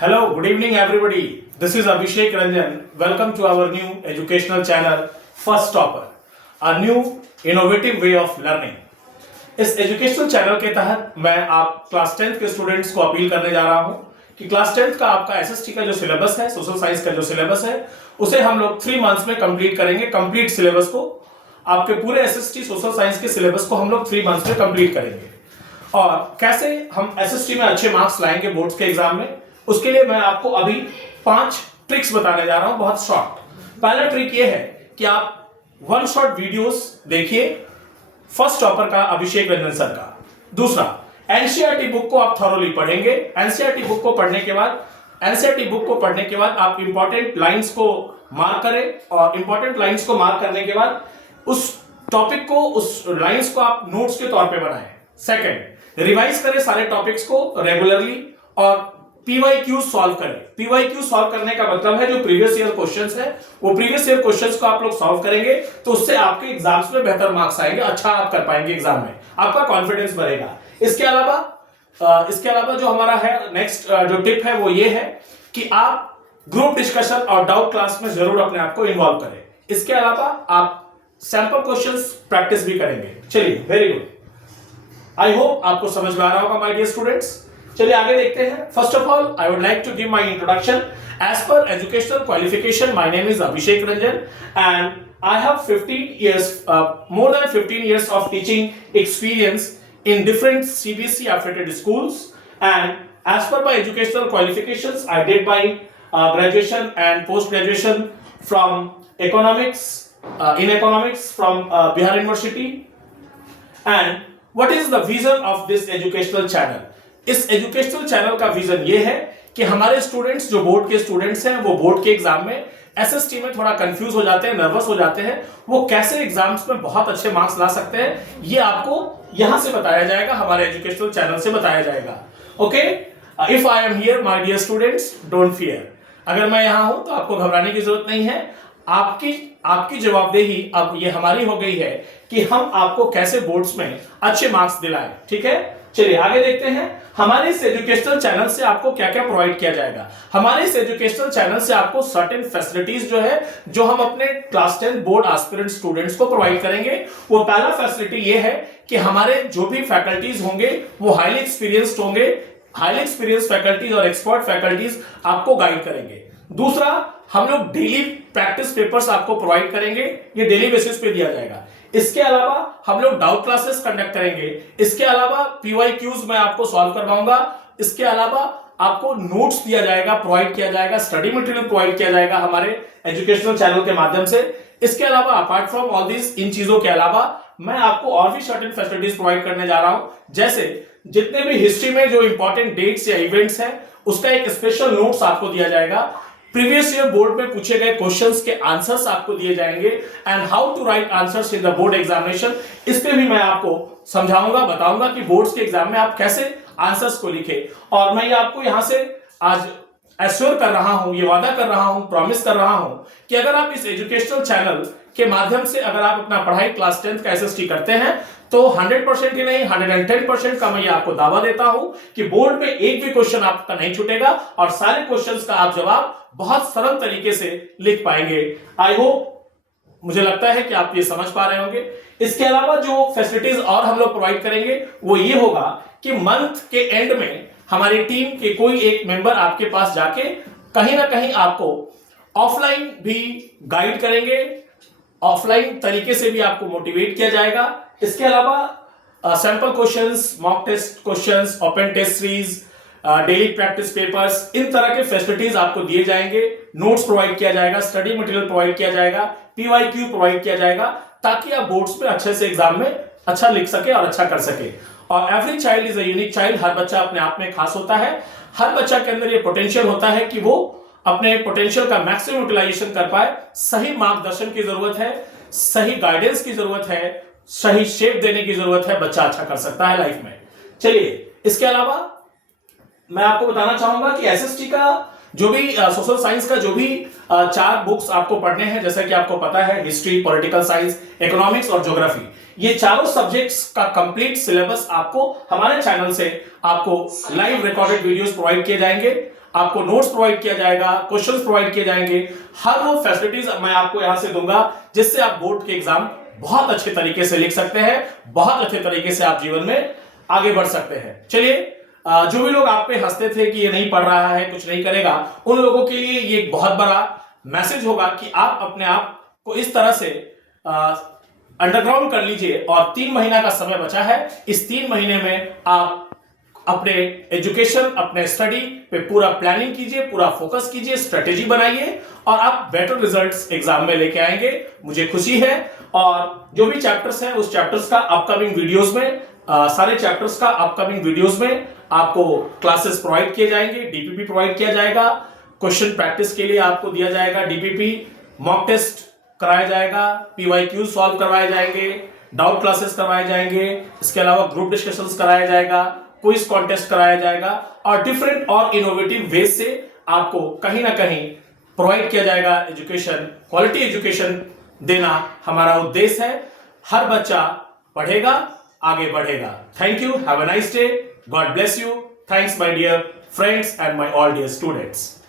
Hello, good evening everybody. This is Abhishek Ranjan. Welcome to our new educational channel First Topper, a new innovative way of learning. इस educational channel के तहत मैं आप class 10th के students को appeal करने जा रहा हूं कि क्लास 10th का आपका एसएसटी का जो सिलेबस है, सोशल साइंस का जो सिलेबस है, उसे हम लोग 3 मंथ्स में कंप्लीट करेंगे। कंप्लीट सिलेबस को, आपके पूरे एसएसटी सोशल साइंस के सिलेबस को हम लोग 3 मंथ्स में कंप्लीट करेंगे। और कैसे हम एसएसटी में अच्छे मार्क्स लाएंगे बोर्ड्स के एग्जाम में, उसके लिए मैं आपको अभी 5 ट्रिक्स बताने जा रहा हूं, बहुत शॉर्ट। पहला ट्रिक ये है कि आप 1 शॉट वीडियोस देखिए फर्स्ट टॉपर का, अभिषेक रंजन सर का। दूसरा, एनसीईआरटी बुक को आप थॉरोली पढ़ेंगे। एनसीईआरटी बुक को पढ़ने के बाद आप इंपॉर्टेंट लाइंस को मार्क करें, और इंपॉर्टेंट लाइंस को मार्क करने के बाद उस टॉपिक को, उस लाइंस को आप नोट्स के तौर पे बनाएं। सेकंड, रिवाइज करें सारे टॉपिक्स को रेगुलरली, और पीवाईक्यू सॉल्व करें। पीवाईक्यू सॉल्व करने का मतलब है जो प्रीवियस ईयर क्वेश्चंस है, वो प्रीवियस ईयर क्वेश्चंस को आप लोग सॉल्व करेंगे तो उससे आपके एग्जाम्स में बेहतर मार्क्स आएंगे, अच्छा आप कर पाएंगे एग्जाम में, आपका कॉन्फिडेंस बढ़ेगा। इसके अलावा जो हमारा है नेक्स्ट जो टिप है वो ये है कि आप ग्रुप डिस्कशन और डाउट क्लास में जरूर अपने आप को इन्वॉल्व करें। इसके अलावा आप सैंपल क्वेश्चंस प्रैक्टिस भी करेंगे। चलिए, वेरी गुड, आई होप आपको समझ में आ रहा होगा माय डियर स्टूडेंट्स। चलिए आगे देखते हैं। First of all I would like to give my introduction. As per educational qualification, my name is Abhishek Ranjan and I have 15 years, more than 15 years of teaching experience in different CBSE affiliated schools. And as per my educational qualifications, I did my graduation and post graduation from economics, in economics from Bihar University. And what is the vision of this educational channel? इस educational channel का vision ये है कि हमारे students, जो board के students हैं, वो बोर्ड के एग्जाम में एसएसटी में थोड़ा कंफ्यूज हो जाते हैं, नर्वस हो जाते हैं, वो कैसे एग्जाम्स में बहुत अच्छे मार्क्स ला सकते हैं, ये आपको यहां से बताया जाएगा, हमारे एजुकेशनल चैनल से बताया जाएगा। Okay, if I am here my dear students, don't fear. अगर मैं यहां हूं तो आपको घबराने की जरूरत नहीं है। आपकी जवाबदेही अब ये हमारी हो गई है कि हम आपको कैसे बोर्ड्स में अच्छे मार्क्स दिलाएं। ठीक है, चलिए आगे देखते हैं। हमारे इस एजुकेशनल चैनल से आपको क्या क्या प्रोवाइड किया जाएगा। हमारे इस एजुकेशनल चैनल से आपको सर्टेन फैसिलिटीज जो है, जो हम अपने क्लास 10 बोर्ड एस्पिरेंट स्टूडेंट्स को प्रोवाइड करेंगे। वो पहला फैसिलिटी ये है कि हमारे जो भी फैकल्टीज होंगे वो हाईली एक्सपीरियंस्ड होंगे। हाईली एक्सपीरियंस फैकल्टीज और एक्सपर्ट फैकल्टीज आपको गाइड करेंगे। दूसरा, हम लोग डेली प्रैक्टिस पेपर्स आपको प्रोवाइड करेंगे, ये डेली बेसिस पे दिया जाएगा। इसके अलावा हम लोग डाउट क्लासेस कंडक्ट करेंगे। इसके अलावा पीवाईक्यूज मैं आपको सॉल्व करवाऊंगा। इसके अलावा आपको नोट्स दिया जाएगा, प्रोवाइड किया जाएगा, स्टडी मटेरियल प्रोवाइड किया जाएगा हमारे एजुकेशनल चैनल के माध्यम से। इसके अलावा अपार्ट फ्रॉम ऑल दिस, इन चीजों के अलावा मैं आपको और भी सर्टेन फैसिलिटीज प्रोवाइड करने जा रहा हूं, जैसे जितने भी हिस्ट्री में जो इंपॉर्टेंट डेट्स या इवेंट्स हैं, उसका एक स्पेशल नोट्स आपको दिया जाएगा। प्रीवियस ईयर बोर्ड में पूछे गए क्वेश्चंस के आंसर्स आपको दिए जाएंगे, and how to write answers in the board examination. इस पे भी मैं आपको समझाऊंगा, बताऊंगा कि बोर्ड्स के एग्जाम में आप कैसे आंसर्स को लिखें। और मैं ये आपको यहां से आज एश्योर कर रहा हूं, ये वादा कर रहा हूं, प्रॉमिस कर रहा हूं कि अगर आप इस एजुकेशनल चैनल के माध्यम से अगर आप अपना पढ़ाई क्लास 10th का एसएसटी करते हैं तो 100% ही नहीं, 110% का मैं ये आपको दावा देता हूं कि बोर्ड में एक भी क्वेश्चन आपका नहीं छूटेगा, और सारे क्वेश्चंस का आप जवाब बहुत सरल तरीके से लिख पाएंगे। आई होप, मुझे लगता है कि आप ये समझ पा रहे होंगे। इसके अलावा जो फैसिलिटीज और हम लोग प्रोवाइड करेंगे वो ये होगा कि मंथ के एंड में हमारी टीम के कोई एक मेंबर आपके पास जाके कहीं ना कहीं आपको ऑफलाइन भी गाइड करेंगे, ऑफलाइन तरीके से भी आपको मोटिवेट किया जाएगा। इसके अलावा sample questions, mock test questions, open test series, daily practice papers, इन तरह के फैसिलिटीज आपको दिए जाएंगे। नोट्स प्रोवाइड किया जाएगा, स्टडी मटेरियल प्रोवाइड किया जाएगा, पीवाईक्यू प्रोवाइड किया जाएगा, ताकि आप बोर्ड्स में अच्छे से एग्जाम में अच्छा लिख सके और अच्छा कर सके। और every child is a unique child, हर बच्चा अपने आप में खास होता है। हर बच्चा के अंदर ये पोटेंशियल होता है कि वो अपने पोटेंशियल का मैक्सिमम यूटिलाइजेशन कर पाए। सही मार्गदर्शन की जरूरत है, सही गाइडेंस की जरूरत है, सही शेप देने की जरूरत है, बच्चा अच्छा कर सकता है लाइफ में। चलिए, इसके अलावा मैं आपको बताना चाहूंगा कि एसएसटी का जो भी सोशल साइंस का जो भी 4 बुक्स आपको पढ़ने हैं, जैसा कि आपको पता है, हिस्ट्री, पॉलिटिकल साइंस, इकोनॉमिक्स और ज्योग्राफी, ये चारों सब्जेक्ट्स का कंप्लीट सिलेबस आपको हमारे चैनल से आपको लाइव रिकॉर्डेड वीडियोस प्रोवाइड किए जाएंगे, आपको नोट्स प्रोवाइड किया जाएगा, क्वेश्चंस प्रोवाइड किए जाएंगे, हर वो फैसिलिटीज मैं आपको यहां से दूंगा जिससे आप बोर्ड के एग्जाम बहुत अच्छे तरीके से लिख सकते हैं, बहुत अच्छे तरीके से आप जीवन में आगे बढ़ सकते हैं। चलिए, जो भी लोग आप पे हंसते थे कि ये नहीं पढ़ रहा है, कुछ नहीं करेगा, उन लोगों के लिए ये एक बहुत बड़ा मैसेज होगा कि आप अपने आप को इस तरह से अंडरग्राउंड कर लीजिए और 3 महीना का समय बचा है। इस 3 महीने में आप अपने एजुकेशन, अपने स्टडी पे पूरा प्लानिंग कीजिए, पूरा फोकस कीजिए, स्ट्रेटेजी बनाइए और आप बेटर रिजल्ट्स एग्जाम में लेके आएंगे, मुझे खुशी है। और जो भी चैप्टर्स हैं उस चैप्टर्स का अपकमिंग वीडियोस में, सारे चैप्टर्स का अपकमिंग वीडियोस में आपको क्लासेस प्रोवाइड किए जाएंगे, डीपीपी प्रोवाइड किया जाएगा, क्वेश्चन प्रैक्टिस के लिए आपको दिया जाएगा डीपीपी, मॉक टेस्ट कराया जाएगा, पीवाईक्यू सॉल्व करवाए जाएंगे, डाउट क्लासेस करवाए जाएंगे, इसके अलावा ग्रुप डिस्कशंस कराया जाएगा, क्विज कॉन्टेस्ट कराया जाएगा और डिफरेंट और इनोवेटिव वेज से आपको कहीं ना कहीं प्रोवाइड किया जाएगा एजुकेशन, क्वालिटी एजुकेशन देना हमारा उद्देश्य है। हर बच्चा पढ़ेगा, आगे बढ़ेगा। Thank you, have a nice day, God bless you, thanks my dear friends and my all dear students.